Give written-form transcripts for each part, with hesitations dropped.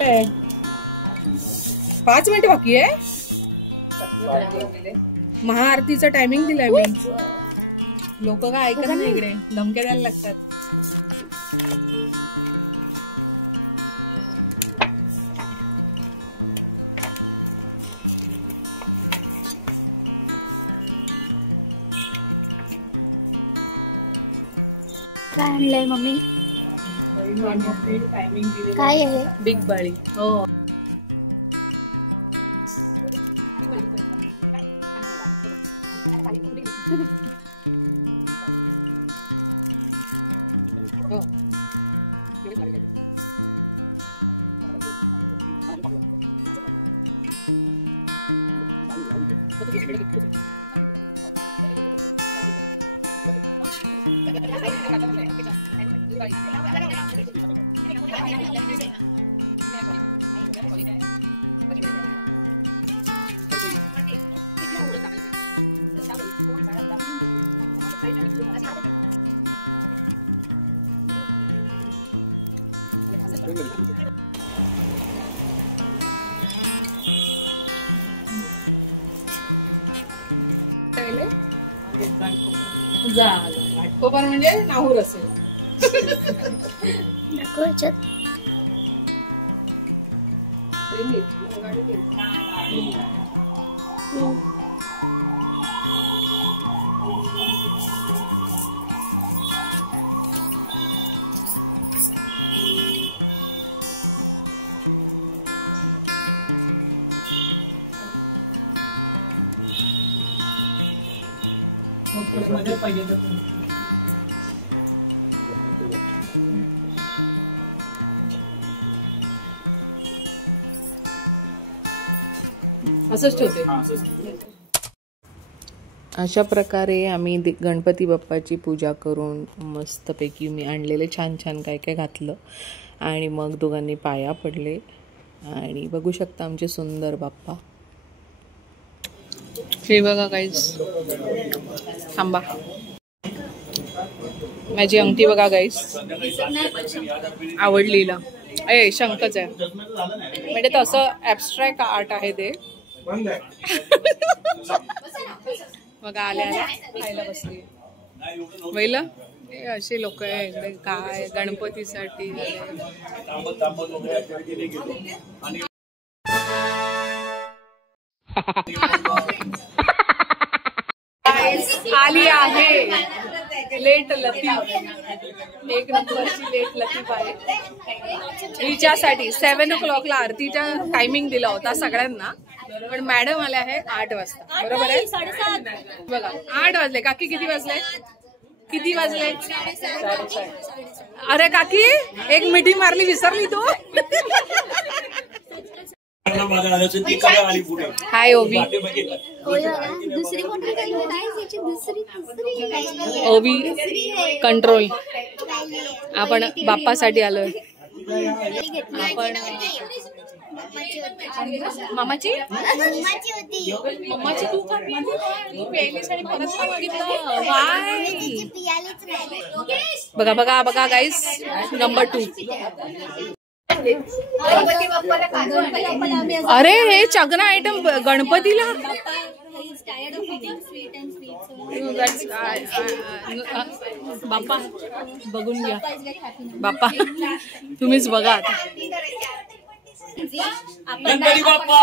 5 minute बाकी आहे. महाआरतीचा timing दिलाय मी. लोक काय ऐकत नाही इकडे, धमक्या द्यायला लागतात. काय आणलंय मम्मी? काय आहे? बिग बाळी. हो घाटकोपर म्हणजे नाहूर असेल. असंच ठेवते. अशा प्रकारे आम्ही गणपती बाप्पाची पूजा करून मस्तपैकी मी आणलेले छान छान काय काय घातलं आणि मग दोघांनी पाया पडले आणि बघू शकता आमचे सुंदर बाप्पा. हे बघा गाईस, थांबा, माझी अंगठी बघा गाईस, आवडलीला. शंखच आहे म्हणजे तसं ॲब्स्ट्रॅक्ट आर्ट आहे ते. बघा आल्या आल्या खायला बसली पहिलं. हे असे लोक आहे इकडे काय गणपतीसाठी. आली आहे लेट लतीफ, 1 नंबरची लेट लतीफ आहे. हिच्यासाठी 7 o'clockला आरतीचा टायमिंग दिला होता सगळ्यांना, पण मॅडम आल्या आहे 8 वाजता. बरोबर आहे? बघा 8 वाजले. काकी किती वाजले? किती वाजले? अरे काकी एक मिठी मारली विसरली तू. हाय ओवी. ओवी कंट्रोल. आपण बाप्पासाठी आलोय. आपण मामाची मम्माची तू प्यायलीस आणि परत मागितलं. बघा बघा बघा गाईस, नंबर 2. अरे हे चगना आयटम गणपतीला. बाप्पा बघून घ्या, बाप्पा तुम्हीच बघा आता. गणपती बाप्पा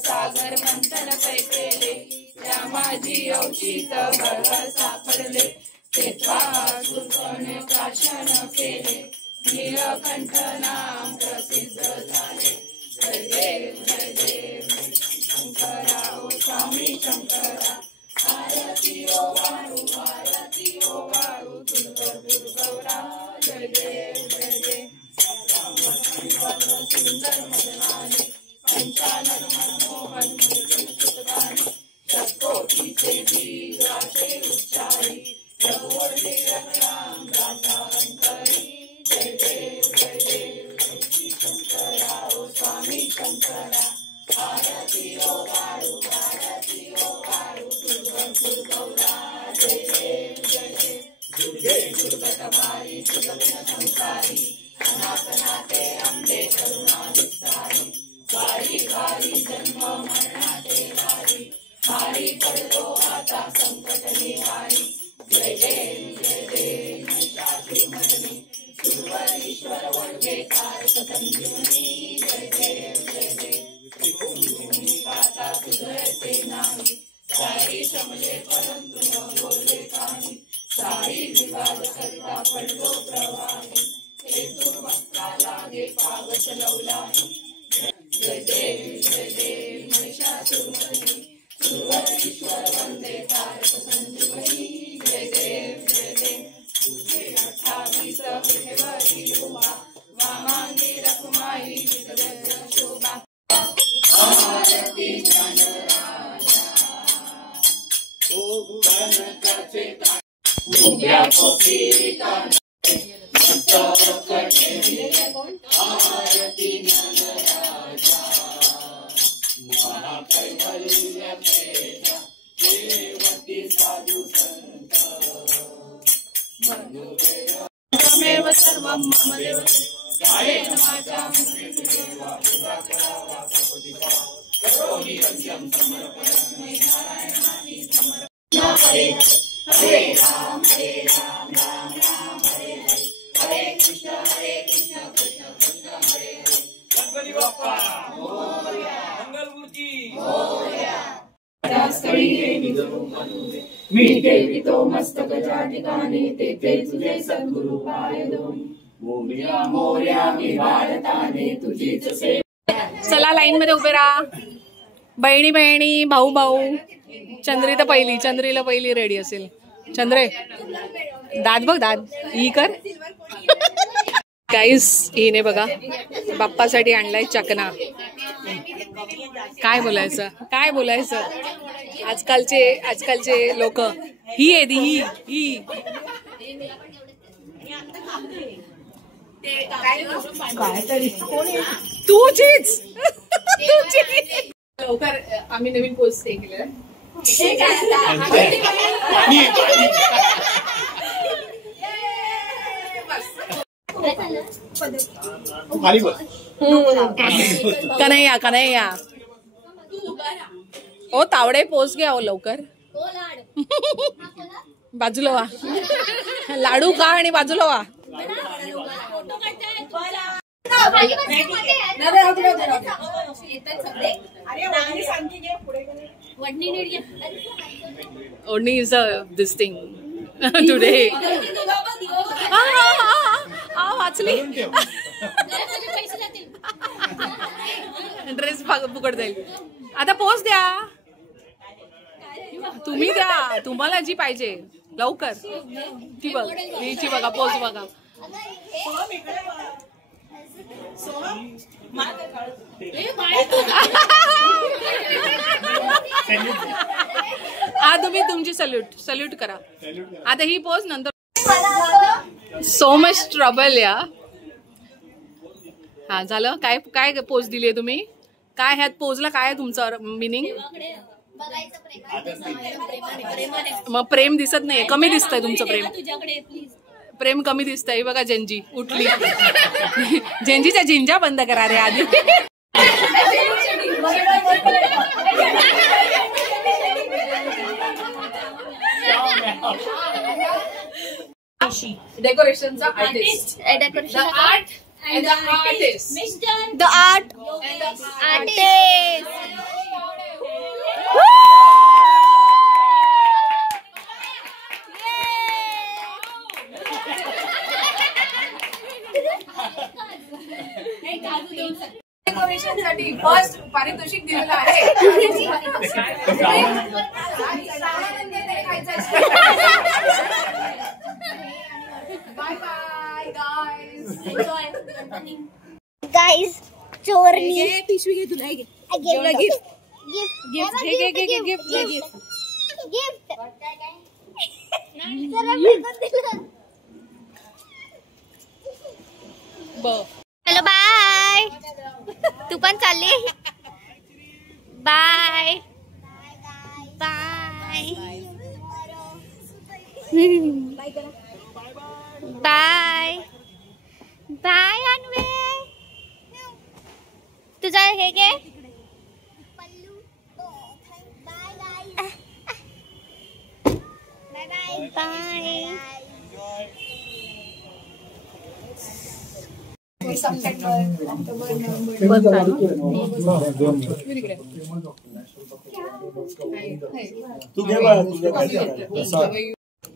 सागर मंथन पैकेले, रामाजी औचित बरोबर सापडले, तेथवाने प्राशन केले, नीलकंठ नाम प्रसिद्ध झाले. जय देव शंकरा, ओ स्वामी शंकरा, आरती ओ वाळू, आरती ओ वाळू, दुर्गौरा. जय देव सुंदर मी ठेवितो मस्तक ज्या ठिकाणी तेथे तुझे सद्गुरु पाय दोन. मोरया मोरया मी वाढताने तुझीच सेवा. चला लाईन मध्ये उभे राहा. बहिणी बहिणी भाऊ भाऊ. चंद्री तर पहिली, चंद्रीला पहिली रेडी असेल. चंद्रे दाद बघ, दाद ही कर. गाईस हिने बघा बाप्पासाठी आणलाय चकना. काय बोलायचं, काय बोलायचं. आजकालचे लोक ही आहे ही तुझीच. लवकर आम्ही नवीन पोस्ट केलं. कन्हैया कन्हैया ओ तावडे पोच घ्या हो लवकर. बाजूला वा. लाडू का आणि बाजूला वा. ओढणी इज दिस थिंग टुडे. वाचली. ड्रेस फुकट जाईल. आता पोच द्या तुम्ही, द्या तुम्हाला जी पाहिजे लवकर. ती बघ हिची बघा पोच बघा. हा तुम्ही तुमची सल्यूट करा. आता ही पोच नंतर. सो मच ट्रबल या. हा झालं. काय काय पोच दिली तुम्ही. काय ह्यात पोचला काय तुमचं मिनिंग. मग प्रेम दिसत नाही, कमी दिसतंय तुमचं प्रेम. प्रेम कमी दिसतंय. बघा जेंजी उठली. जेंजीच्या झिंजा बंद करा रे आधी. डेकोरेशनचा artist. And the artist. The art. Artist. Decoration साठी फर्स्ट पारितोषिक दिलेलं आहे. बाय बाय Guys, चोरनी. पिशवी घे तुला. गिफ्ट. गिफ्ट. Hello bye. तू पण चालली. बाय बाय बाय बाय अन्वे. तुझा हे घे. बाय.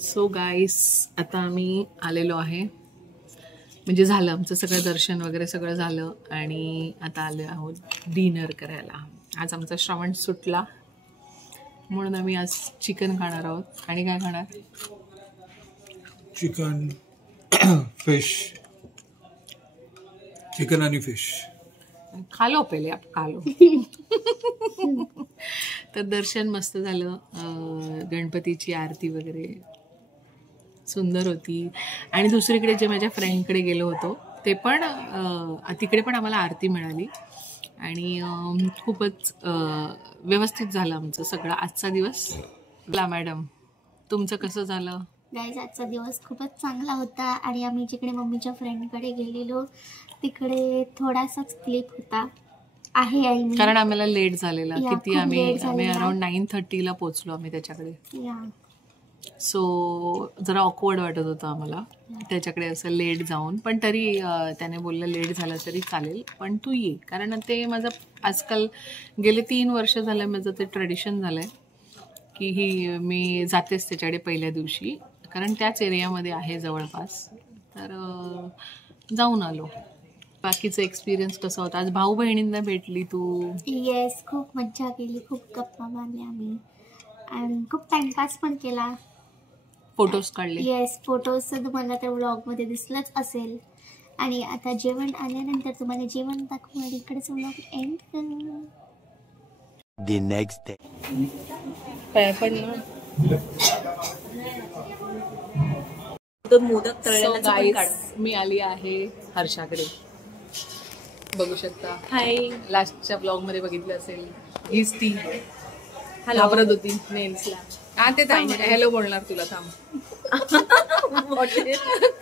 सो गाईस, आता आम्ही आलेलो आहे, म्हणजे झालं आमचं सगळं दर्शन वगैरे सगळं झालं आणि आता आलो आहोत डिनर करायला. आज आमचा श्रावण सुटला म्हणून आम्ही आज चिकन खाणार आहोत. आणि काय खाणार? Chicken, fish. चिकन आणि फिश खालो पहिले खालो. तर दर्शन मस्त झालं. गणपतीची आरती वगैरे सुंदर होती. आणि दुसरीकडे जे माझ्या फ्रेंडकडे गेलो होतो ते पण तिकडे पण आम्हाला आरती मिळाली आणि खूपच व्यवस्थित झालं आमचं सगळं आजचा दिवस. मॅडम, तुमचं कसं झालं? गाईज, आजचा दिवस खूपच चांगला होता. आणि आम्ही जिकडे मम्मीच्या फ्रेंडकडे गेलेलो तिकडे थोडासाच क्लिप होता आहे आणि कारण आम्हाला लेट झालेला. किती खूप आम्ही late झालेला. अराउंड 9:30 पोहोचलो आम्ही त्याच्याकडे. या सो जरा ऑकवर्ड वाटत होतं आम्हाला त्याच्याकडे असं लेट जाऊन. पण तरी त्याने बोललं लेट झालं तरी चालेल पण तू ये. कारण ते माझं आजकाल गेले 3 वर्ष झालं माझं ते ट्रेडिशन झालं आहे की मी जातेच त्याच्याकडे पहिल्या दिवशी, कारण त्याच एरियामध्ये आहे जवळपास. तर जाऊन आलो. बाकीचा एक्सपिरियन्स कसा होता? आज भाऊ बहिणींना भेटली तू? येस, खूप मज्जा केली, खूप गप्पा मारल्या आम्ही आणि खूप टाइमपास पण केला. फोटोज काढले? येस, फोटोज तुम्हाला त्या व्लॉगमध्ये दिसलंच असेल. आणि आता जेवण आल्यानंतर तुम्हाला जेवण दाखवू आणि इकडेच व्लॉग एंड करू. The next day. पण मोदक तळलेला. मी आली आहे हर्षाकडे. बघू शकता. हाय. लास्टच्या ब्लॉग मध्ये बघितलं असेल, हीच ती घाबरत होती नेल्सला. हा, ते हॅलो बोलणार तुला. थांब.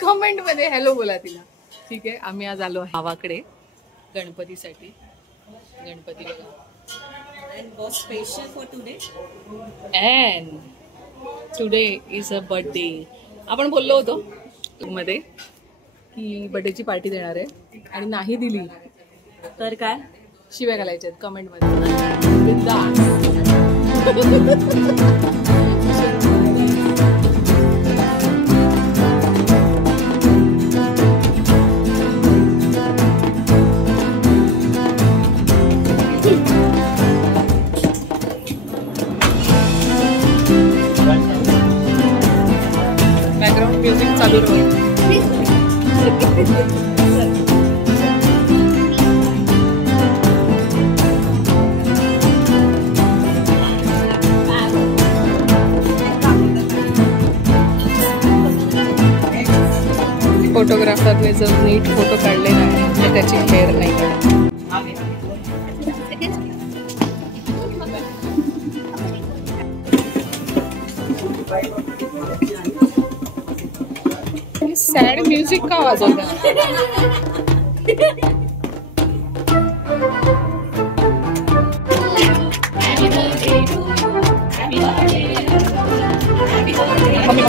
कमेंट मध्ये हॅलो बोला तिला. ठीक आहे. आम्ही आज आलो गावाकडे गणपतीसाठी. गणपती बघा. And was special for today. And today is a birthday. आपण बोललो होतो मध्ये की बर्थडेची पार्टी देणार आहे आणि नाही दिली तर काय शिव्या घालायच्यात कमेंट मध्ये. बिंदास. बॅकग्राऊंड म्युझिक चालू राहील. फोटोग्राफरने जर नीट फोटो काढले नाही तर त्याची केअर नाही करत. सॅड म्युझिक का वाजवतं? मम्मी